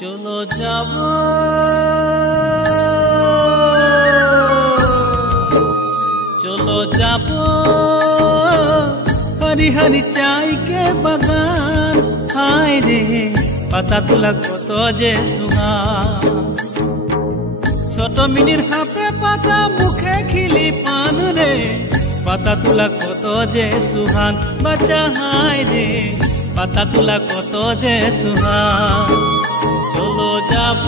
চলো যাব চলো যাব হরি হরি চাই কে বাগান হায় রে পাতা তোলা কত যে সুহান ছোট মিনির হাতে পাতা মুখে খিলি পান রে পাতা তোলা কত যে সুহান বাচ্চা হায় রে পাতা তোলা কত যে সুহান চলো যাব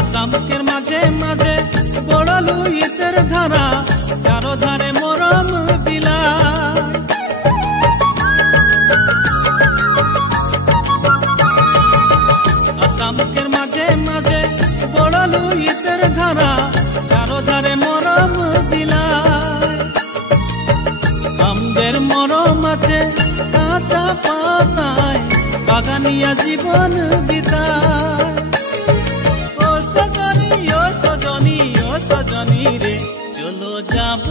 আসামকের মাঝে মাঝে বড় লুইতের ধারা চারো ধারে মরম বিলায় আসামকের মাঝে মাঝে বড় লুইতের ধারা চারো ধারে মরম বিলায় আমদের মরম আছে কাঁচা পাতায় বাগানিয়া জীবন বিতায় সজনী রে চলো যাব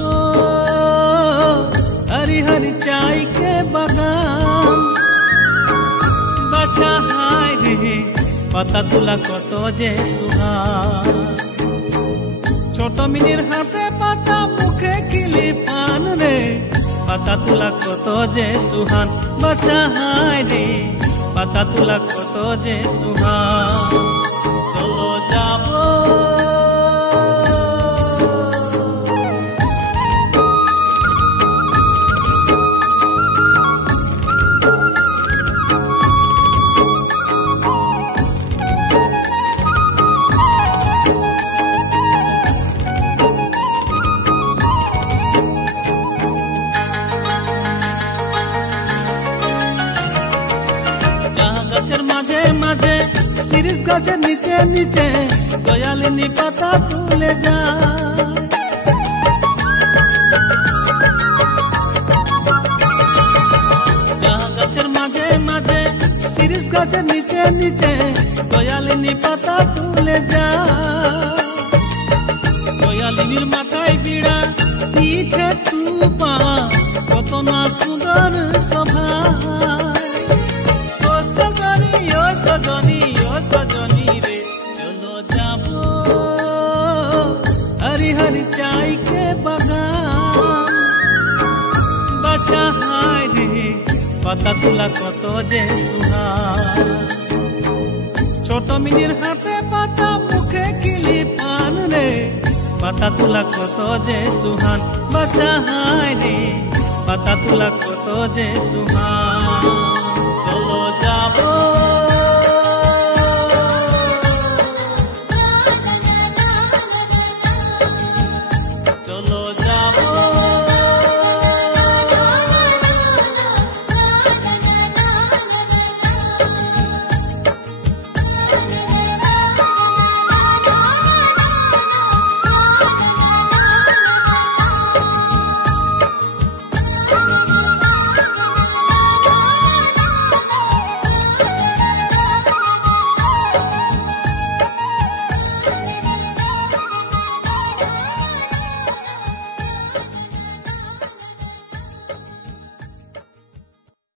হরি হরি চাই কে বাগান বাচ্চা হায় রে পাতা তোলা কত যে সুহান ছোট মিনির হাতে পাতা মুখে কিলি পান রে পাতা তোলা কত যে সুহান বাচ্চা হায় রে পাতা তোলা কত যে সুহান চলো যাব গাছের মাঝে মাঝে শিরিষ গাছের নিচে নিচে দয়ালিনী পাতা তুলে যায় গাছের মাঝে মাঝে শিরিষ গাছের নিচে নিচে দয়ালিনী পাতা তুলে যায় দয়ালিনীর মাথায় বিড়া পিঠে টুপা কত না সুন্দর সভা সজনী রে চলো যাব হরি হরি চাই কে বাগান বাচ্চা হায় রে পাতা তোলা কত যে সুহান ছোট মিনির হাতে পাতা মুখে কিলি পান রে পাতা তোলা কত যে সুহান বাচ্চা হায় রে পাতা তোলা কত যে সুহান